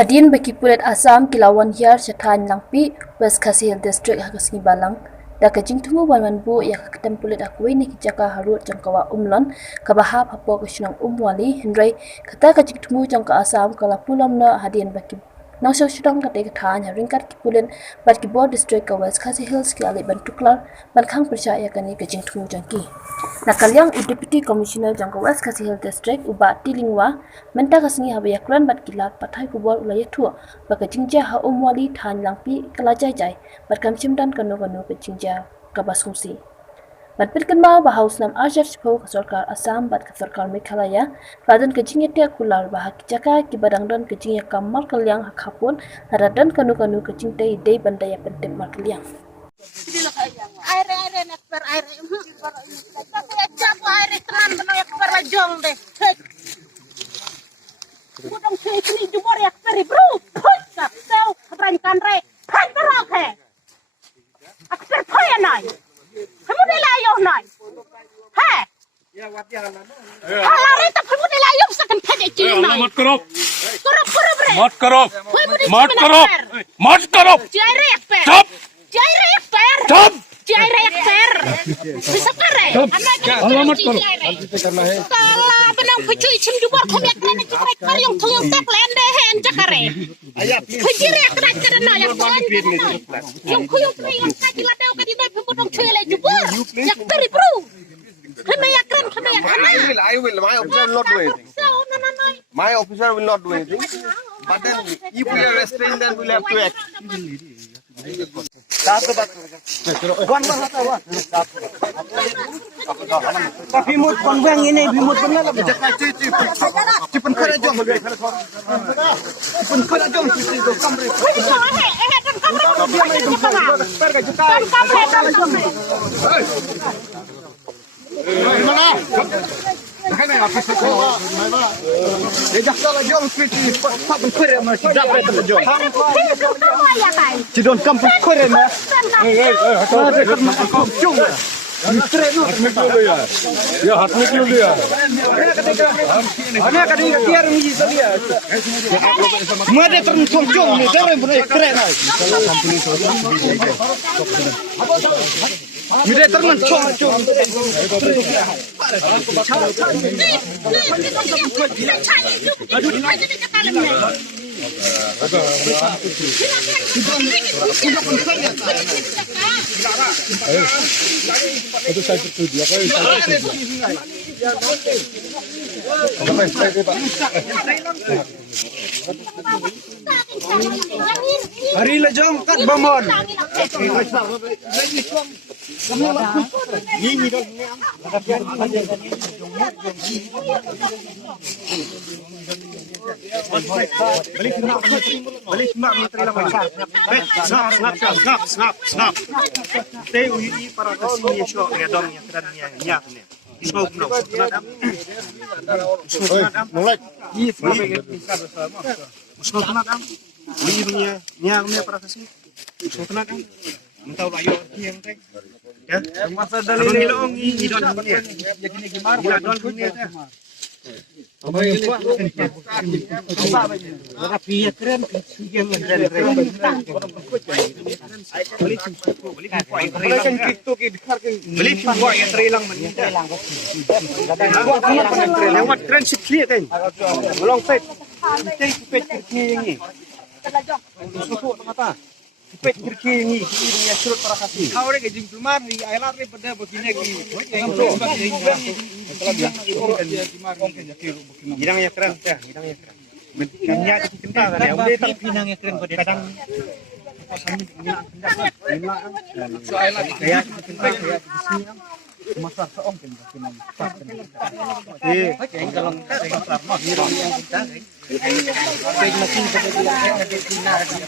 Hadian bagi pulet Assam Kilawan Hiar Chathan Langpi West Khasi Hill District Hakasni Balang da kajing tumu wan bu ya katem pulet akwe ni kijaka harut jangkawa umlon kabaha hapo kusnang umwali hindrai kata kajing tumu jangka Assam kala pulam na hadian bagi nang so shudang kate kathan ringkat ki pulen bat ki bod district ka West Khasi Hills ki ale bantuklar balkhang percaya kani kajing tumu jangki Nakalyang Deputy Commissioner jangka West Khasi Hill District uba tilingwa menta kasni habaya kran bat kilat pathai kubor ulaya thua baka jingja ha umwali than langpi kala jai jai bat kam chimdan kanu kanu pe jingja ka basumsi bat pirkan ma ba house nam arjaf chpo ka sarkar Assam bat ka sarkar Meghalaya radan ka jingya te kular ba ki jaka ki badangdan ka jingya kamal kalyang ha khapun radan kanu kanu ka jingte dei bandaya pentem mar kalyang aire nak per aire tapi aja aire tenan benar yak per jong deh budang sini jumor yak per bro put kap sel kabran kanre pan terok he ak per thoya nai kamu de layo nai he ya wat ya hala re ta kamu de layo sakan phede chi nai मत करो bre मत करो jaire yak per चुप jaire yak per चुप jaire yak per bisa kare Allah मत करो Salah benang pucui cim jubor kami akan cepat karyong tuyung tep lende hen cakare. Kejir ya kena kerana yang tuan yang kuyung kuyung kaji ladau kaji doi pembudong cuy le jubor yang teri bro. Kena ya keren kena ya kena. I will. My officer will not do anything. My officer will not do anything. But then, if we are restrained, then we'll have to act. Bimut panggang ini bimut benar lah. Cipen kau jom. Cipen kau jom. Kamre. Mana? Kena apa sih? Dia kalau jom pretty papan kau masih dapat terjun. Cidon kampung kau mana? Jom. हाथ में क्यों लिया Hanya kadang tiar miji saja. Mada teruntung jom ni dah boleh keren. Mada teruntung jom. itu saya setuju Hari la jom kat bamon. Balik mak menteri lang snap. Teh ini para kasih show ya dom yang keren yang ni. Ismo no. Mulai. Usno tenang. Linya nyang para kasih. Usno tenang. Mentau bayo yang teh. Ya, masa dalil long ini don ni. Yakini gimar don ni teh. Rapi keren yang keren. Beli buat yang terilang menita. Lewat keren sikit kan. Belum pet. Pet kiri ni. Susu apa? Pet kiri ni ini surut para kasih. Kau ni kejim keluar di ailat ni pada begini lagi. Hidang yang keren dah, hidang yang keren. Kanya di kental kan ya. Udah tak hidang yang keren pada kadang. Soalnya kayak kental kayak di sini. Masa seong kan begini. Kalau sama hidang yang kita. Baik mesin seperti yang ada di sini ada yang